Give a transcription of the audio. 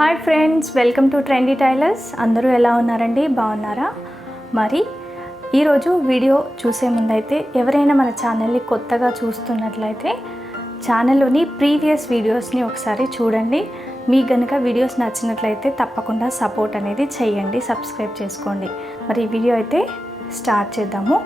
Hi friends, welcome to trendy tailors. అందరూ ఎలా ఉన్నారండి? బాగున్నారా? మరి ఈరోజు వీడియో చూసే ముందైతే ఎవరైనా మన ఛానల్ని కొత్తగా చూస్తున్నట్లయితే ఛానల్లోని ప్రీవియస్ వీడియోస్ని ఒకసారి చూడండి. మీకు గనుక వీడియోస్ నచ్చినట్లయితే తప్పకుండా సపోర్ట్ అనేది చేయండి, సబ్స్క్రైబ్ చేసుకోండి. మరి ఈ వీడియో అయితే స్టార్ట్ చేద్దాము.